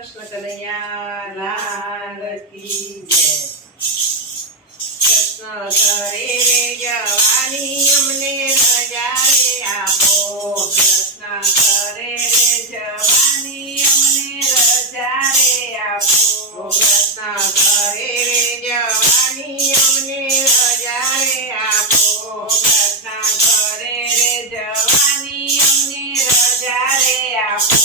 કૃષ્ણ કનૈયા લાલ કી જય। કૃષ્ણ ઘરે રે જવાની અમને રજા રે આપો, કૃષ્ણ ઘરે રે જવાની અમને રજા રે આપો, કૃષ્ણ ઘરે રે જવાની અમને રજા રે આપો, કૃષ્ણ ઘરે રે જવાની અમને રજા રે આપો।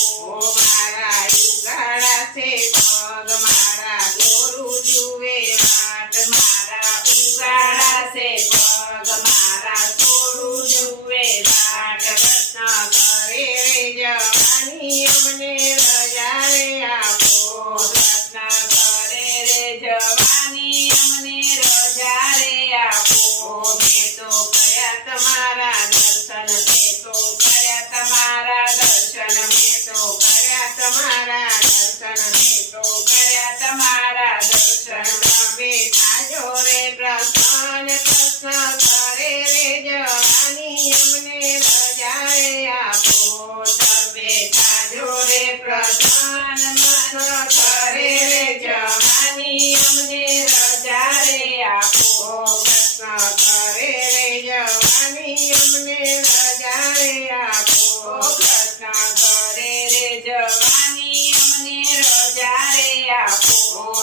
મારા ઉગાડા છે પગ, મારા ગોરું જુએ વાટ, મારા ઉગાડા છે પગ, મારા ગોરું જુએ વાટ, કૃષ્ણ ઘરે રે જવાની અમને રજા રે આપો, કૃષ્ણ ઘરે રે જવાની અમને રજા રે આપો। મેં તો કર્યા તમારા દર્શન, મેં તો કર્યા તમારા દર્શન, મેં તો કર્યા તમારા દર્શન, મેં તો કર્યા તમારા દર્શન। તમે થાજો રે પ્રસન્ન, કૃષ્ણ ઘરે રે જવાની અમને રજા રે આપો, તમે થાજો રે પ્રસન્ન, કૃષ્ણ ઘરે રે જવાની અમને રજા રે આપો, કૃષ્ણ ઘરે રે જવાની અમને રજા રે આપો, કૃષ્ણ ઘરે રે જવાની અમને રજા રે આપો।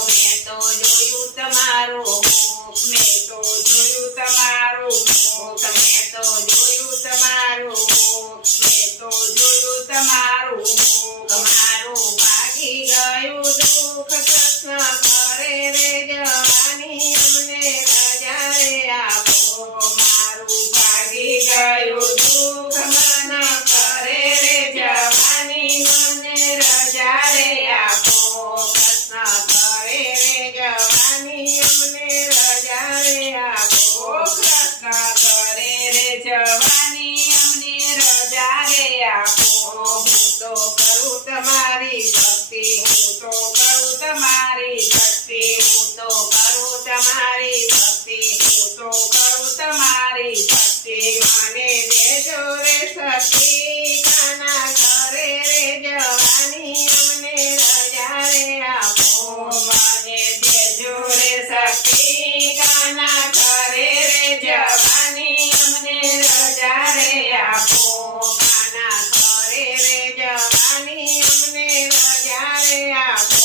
મેં તો જોયું તમારું મુખ, મેં તો જોયું તમારું મુખ, મેં તો જોયું તમારું મુખ, મેં તો જોયું તમારું મુખ, મારું ભાગી ગયું દુઃખ, કૃષ્ણ ઘરે રે જવાની અમને રજા રે આપો, મારું ભાગી ગયું દુઃખ, મન ઘરે રે જવાની મને રજા રે આપો, કૃષ્ણ ઘરે રે જવાની અમને રજા રે આપો, કૃષ્ણ ઘરે રે જવાની અમને રજા રે આપો। હું તો કરું તમારી ભક્તિ, હું તો કરું તમારી ભક્તિ, હું તો કરું તમારી ભક્તિ, હું તો કરું તમારી ભક્તિ। મને દેજો રે સખી, કાના ઘરે રે જવાની અમને રજા રે આપો, મને દેજો રે સખી, કાના ઘરે રે જવાની અમને રજા રે આપો, કાના ઘરે રે જવાની અમને રજા રે આપો,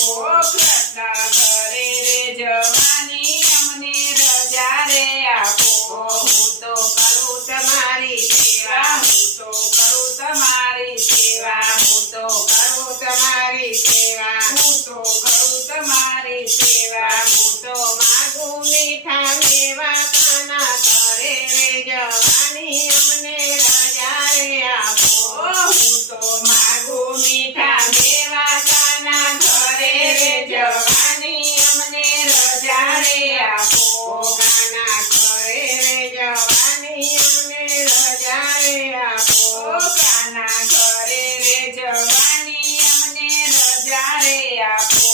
કૃષ્ણ ઘરે રે જવાની અમને રજા રે આપો। હું તો કરું તમારી સેવા, હું તો કરું તમારી સેવા, હું તો કરું તમારી સેવા, હું તો કરું તમારી સેવા। હું તો માગું મીઠા મેવા, કાના ઘરે રે જવાની અમને રજા રે આપો, હું તો માગું મીઠા મેવા, કાના ઘરે રે જવાની અમને રજા રે આપો, કાના ઘરે રે જવાની અમને રજા રે આપો, કાના ઘરે રે જવાની અમને રજા રે આપો।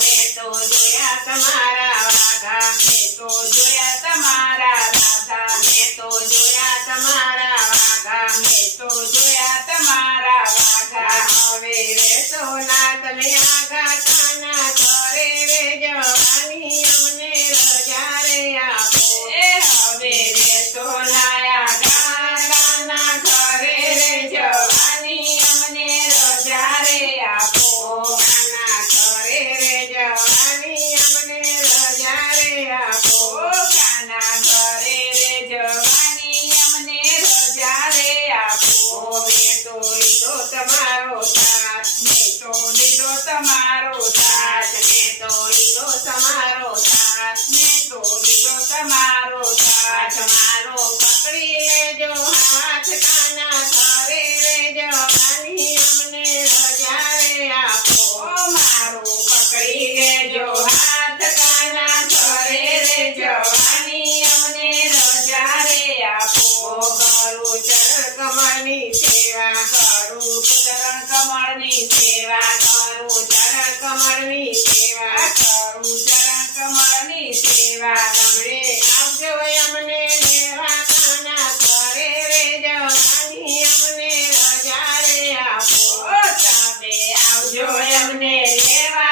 મેં તો જોયા તમારા વાઘા, મેં તો જોયા તમારા રાધા, મેં તો જોયા તમારા વાઘા, મેં તો જોયા તમારા વાઘા। હવે રહેશો ના તમે આઘા, કાના ઘરે રે જવાની અમને રજા રે આપો, હવે રહેશો ના આઘા, કાના ઘરે રે જવાની અમને રજા રે આપો, કાના ઘરે રે જવાની અમને રજા રે આપો, કાના ઘરે રે જવાની અમને રજા રે આપો। મેં તો લીધો તમારો સાથ, મેં તો લીધો તમારો સાથ, મેં તો લીધો તમારો સાથ, મેં તો લીધો તમારો સાથ, મારો પકડી લેજો હાથ, કાના ઘરે રે જવાની અમને રજા રે આપો, મારો પકડી લેજો હાથ, કાના ઘરે રે જવાની અમને રજા રે આપો। કરું ચરણ કમળની સેવા, કરું ચરણ કમળની સેવા, કરું ચરણ કમળની સેવા, કરું ચરણ કમળની સેવા। તમે આવજો અમને લેવા, કાના ઘરે રે જવાની અમને રજા રે આપો, તમે આવજો અમને લેવા,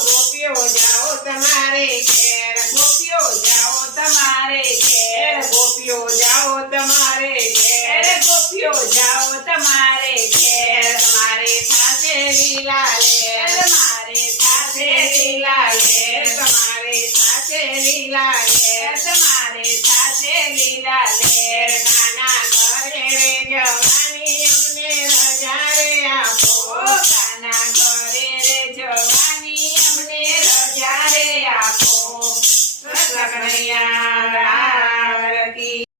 ગોપીઓ જાઓ તમારે ઘેર ગોપીઓ જાઓ તમારે ઘેર ગોપીઓ જાઓ તમારે ઘેર ગોપીઓ જાઓ તમારે ઘેર તમારે થાશે લીલા લેર મારે થાશે લીલા લેર તમારે થાશે લીલા લેર તમારે